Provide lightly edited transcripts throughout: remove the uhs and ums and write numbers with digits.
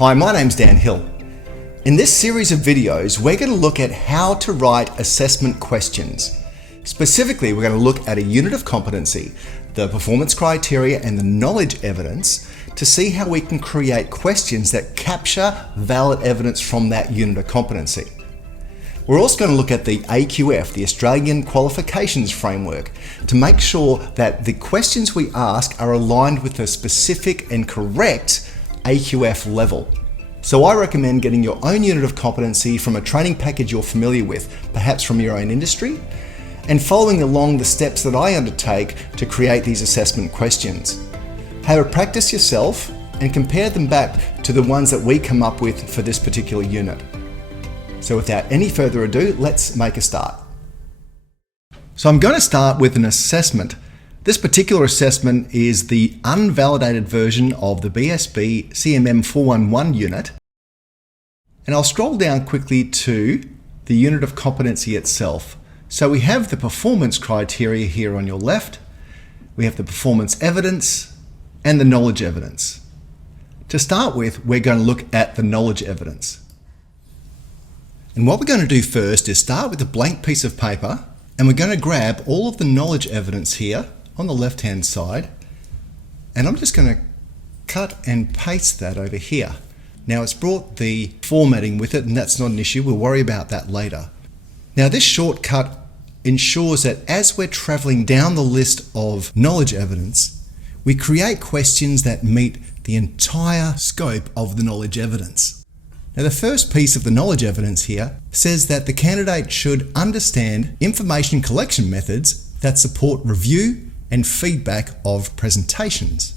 Hi, my name's Dan Hill. In this series of videos, we're going to look at how to write assessment questions. Specifically, we're going to look at a unit of competency, the performance criteria and the knowledge evidence to see how we can create questions that capture valid evidence from that unit of competency. We're also going to look at the AQF, the Australian Qualifications Framework, to make sure that the questions we ask are aligned with the specific and correct AQF level. So I recommend getting your own unit of competency from a training package you're familiar with, perhaps from your own industry, and following along the steps that I undertake to create these assessment questions. Have a practice yourself and compare them back to the ones that we come up with for this particular unit. So without any further ado, let's make a start. So I'm going to start with an assessment. This particular assessment is the unvalidated version of the BSB CMM 411 unit. And I'll scroll down quickly to the unit of competency itself. So we have the performance criteria here on your left. We have the performance evidence and the knowledge evidence. To start with, we're going to look at the knowledge evidence. And what we're going to do first is start with a blank piece of paper, and we're going to grab all of the knowledge evidence here on the left hand side, and I'm just going to cut and paste that over here. Now it's brought the formatting with it, and that's not an issue. We'll worry about that later. Now this shortcut ensures that as we're traveling down the list of knowledge evidence, we create questions that meet the entire scope of the knowledge evidence. Now the first piece of the knowledge evidence here says that the candidate should understand information collection methods that support review and feedback of presentations.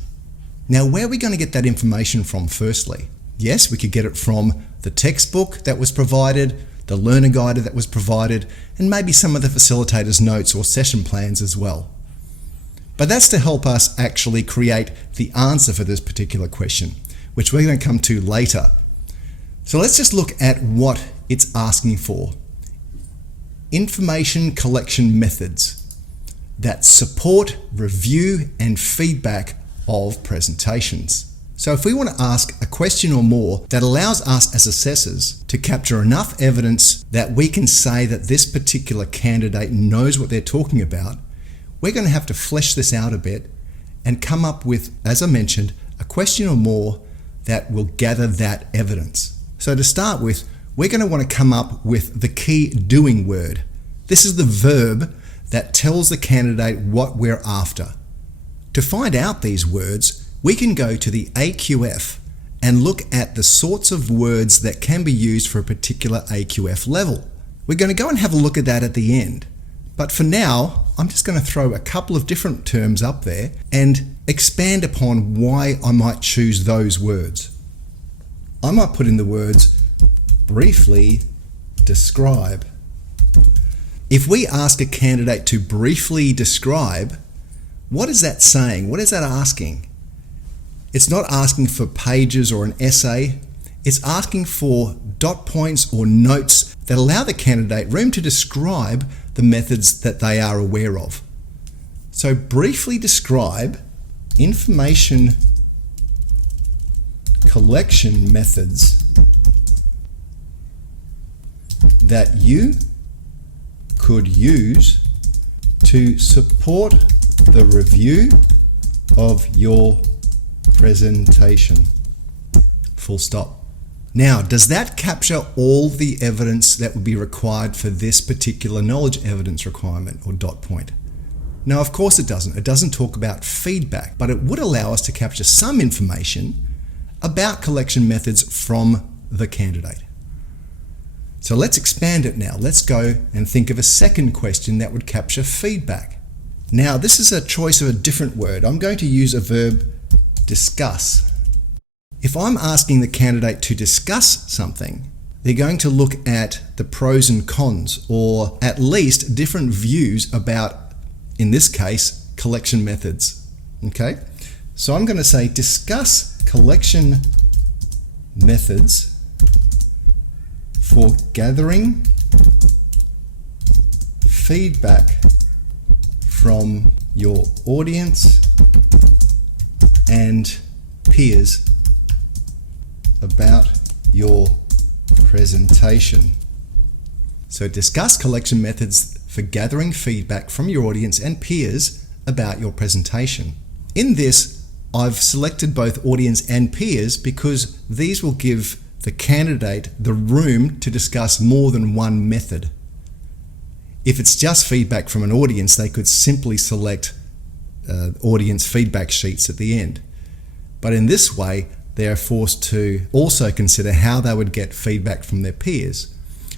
Now, where are we going to get that information from firstly? Yes, we could get it from the textbook that was provided, the learner guide that was provided, and maybe some of the facilitator's notes or session plans as well. But that's to help us actually create the answer for this particular question, which we're going to come to later. So let's just look at what it's asking for. Information collection methods that support review and feedback of presentations. So if we want to ask a question or more that allows us as assessors to capture enough evidence that we can say that this particular candidate knows what they're talking about, we're going to have to flesh this out a bit and come up with, as I mentioned, a question or more that will gather that evidence. So to start with, we're going to want to come up with the key doing word. This is the verb that tells the candidate what we're after. To find out these words, we can go to the AQF and look at the sorts of words that can be used for a particular AQF level. We're going to go and have a look at that at the end. But for now, I'm just going to throw a couple of different terms up there and expand upon why I might choose those words. I might put in the words briefly describe. If we ask a candidate to briefly describe, what is that saying? What is that asking? It's not asking for pages or an essay. It's asking for dot points or notes that allow the candidate room to describe the methods that they are aware of. So briefly describe information collection methods that you could use to support the review of your presentation. Full stop. Now, does that capture all the evidence that would be required for this particular knowledge evidence requirement or dot point? No, of course it doesn't. It doesn't talk about feedback, but it would allow us to capture some information about collection methods from the candidate. So let's expand it now. Let's go and think of a second question that would capture feedback. Now, this is a choice of a different word. I'm going to use a verb, discuss. If I'm asking the candidate to discuss something, they're going to look at the pros and cons, or at least different views about, in this case, collection methods. Okay? So I'm going to say discuss collection methods for gathering feedback from your audience and peers about your presentation. So discuss collection methods for gathering feedback from your audience and peers about your presentation. In this, I've selected both audience and peers because these will give the candidate the room to discuss more than one method. If it's just feedback from an audience, they could simply select audience feedback sheets at the end. But in this way, they are forced to also consider how they would get feedback from their peers.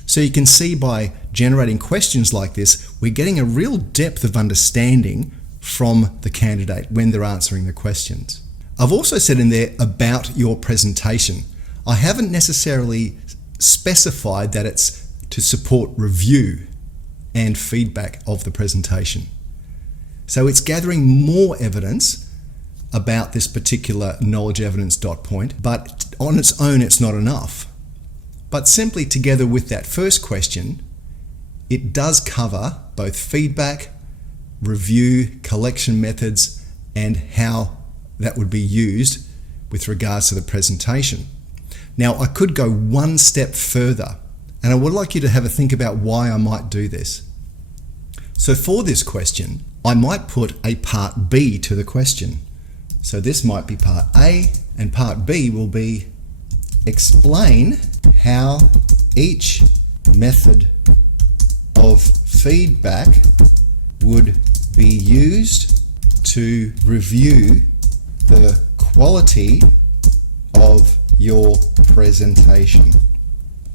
So you can see by generating questions like this, we're getting a real depth of understanding from the candidate when they're answering the questions. I've also said in there about your presentation. I haven't necessarily specified that it's to support review and feedback of the presentation. So it's gathering more evidence about this particular knowledge evidence dot point, but on its own it's not enough. But simply together with that first question, it does cover both feedback, review, collection methods, and how that would be used with regards to the presentation. Now, I could go one step further, and I would like you to have a think about why I might do this. So for this question, I might put a part B to the question. So this might be part A, and part B will be explain how each method of feedback would be used to review the quality of your presentation.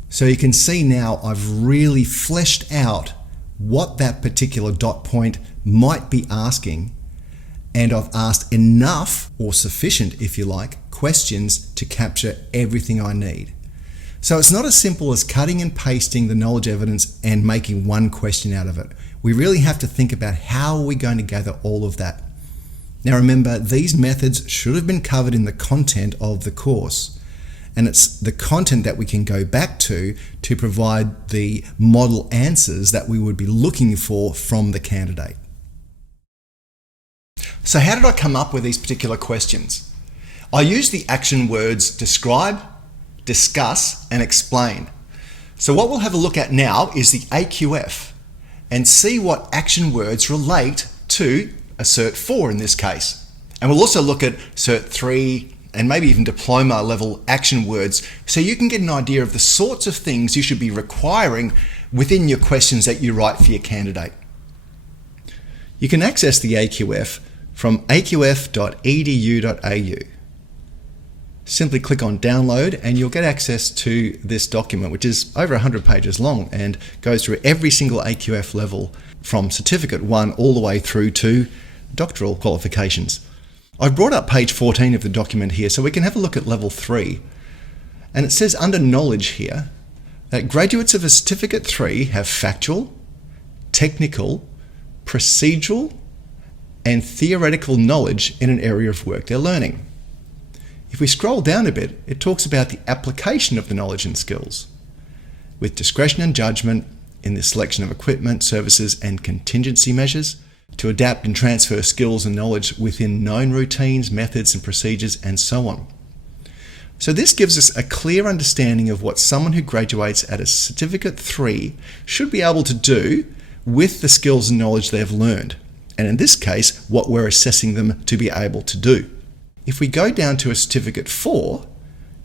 So you can see now I've really fleshed out what that particular dot point might be asking, and I've asked enough, or sufficient if you like, questions to capture everything I need. So it's not as simple as cutting and pasting the knowledge evidence and making one question out of it. We really have to think about how are we going to gather all of that. Now remember, these methods should have been covered in the content of the course. And it's the content that we can go back to provide the model answers that we would be looking for from the candidate. So how did I come up with these particular questions? I used the action words describe, discuss, and explain. So what we'll have a look at now is the AQF and see what action words relate to a Cert 4 in this case. And we'll also look at Cert 3 and maybe even diploma level action words so you can get an idea of the sorts of things you should be requiring within your questions that you write for your candidate. You can access the AQF from aqf.edu.au. Simply click on download and you'll get access to this document, which is over 100 pages long and goes through every single AQF level from Certificate 1 all the way through to doctoral qualifications. I've brought up page 14 of the document here so we can have a look at level 3. And it says under knowledge here that graduates of a Certificate 3 have factual, technical, procedural, and theoretical knowledge in an area of work they're learning. If we scroll down a bit, it talks about the application of the knowledge and skills, with discretion and judgment in the selection of equipment, services, and contingency measures, to adapt and transfer skills and knowledge within known routines, methods, and procedures, and so on. So this gives us a clear understanding of what someone who graduates at a Certificate 3 should be able to do with the skills and knowledge they've learned, and in this case, what we're assessing them to be able to do. If we go down to a Certificate 4,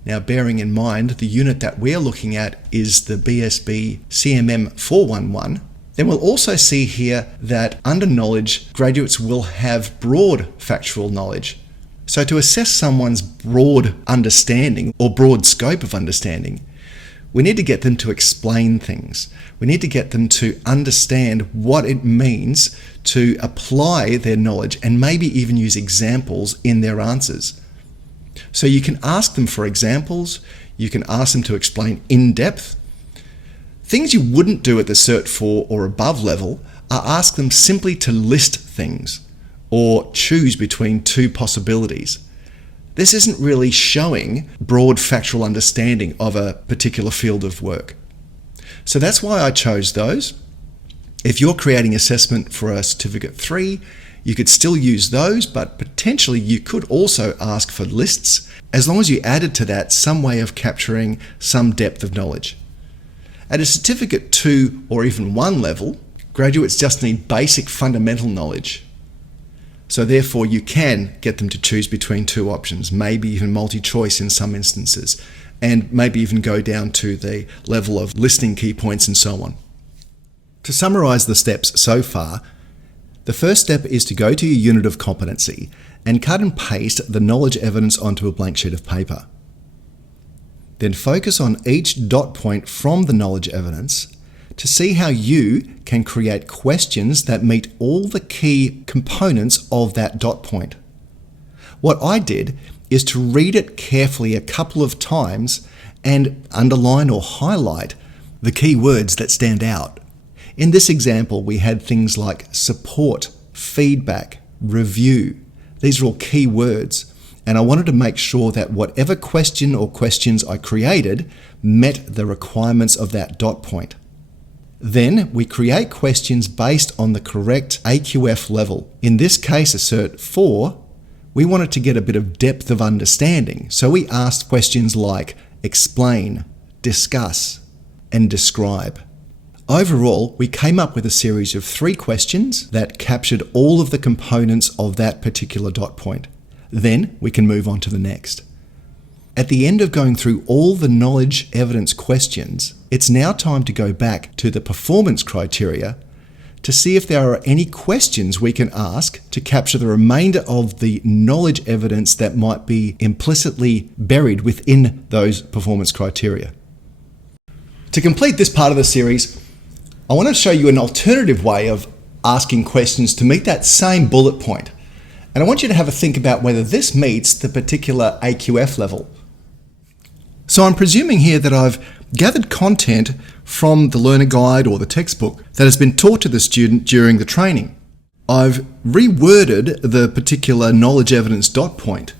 now bearing in mind the unit that we're looking at is the BSB CMM 411, then we'll also see here that under knowledge, graduates will have broad factual knowledge. So to assess someone's broad understanding or broad scope of understanding, we need to get them to explain things. We need to get them to understand what it means to apply their knowledge and maybe even use examples in their answers. So you can ask them for examples, you can ask them to explain in depth. Things you wouldn't do at the Cert 4 or above level are ask them simply to list things or choose between two possibilities. This isn't really showing broad factual understanding of a particular field of work. So that's why I chose those. If you're creating assessment for a Certificate 3, You could still use those, but potentially you could also ask for lists, as long as you added to that some way of capturing some depth of knowledge. At a certificate 2 or even 1 level, graduates just need basic fundamental knowledge. So therefore you can get them to choose between 2 options, maybe even multi-choice in some instances, and maybe even go down to the level of listing key points and so on. To summarize the steps so far, the first step is to go to your unit of competency and cut and paste the knowledge evidence onto a blank sheet of paper. Then focus on each dot point from the knowledge evidence to see how you can create questions that meet all the key components of that dot point. What I did is to read it carefully a couple of times and underline or highlight the key words that stand out. In this example, we had things like support, feedback, review. These are all key words, and I wanted to make sure that whatever question or questions I created met the requirements of that dot point. Then we create questions based on the correct AQF level. In this case, a Cert 4, we wanted to get a bit of depth of understanding, so we asked questions like explain, discuss, and describe. Overall, we came up with a series of 3 questions that captured all of the components of that particular dot point. Then we can move on to the next. At the end of going through all the knowledge evidence questions, it's now time to go back to the performance criteria to see if there are any questions we can ask to capture the remainder of the knowledge evidence that might be implicitly buried within those performance criteria. To complete this part of the series, I want to show you an alternative way of asking questions to meet that same bullet point. And I want you to have a think about whether this meets the particular AQF level. So I'm presuming here that I've gathered content from the learner guide or the textbook that has been taught to the student during the training. I've reworded the particular knowledge evidence dot point.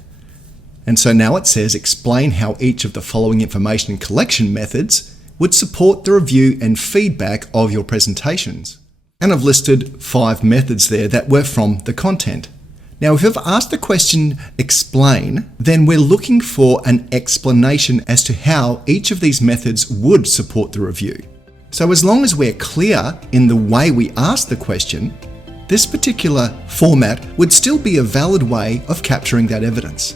And so now it says explain how each of the following information collection methods would support the review and feedback of your presentations. And I've listed 5 methods there that were from the content. Now, if I've asked the question, explain, then we're looking for an explanation as to how each of these methods would support the review. So as long as we're clear in the way we ask the question, this particular format would still be a valid way of capturing that evidence.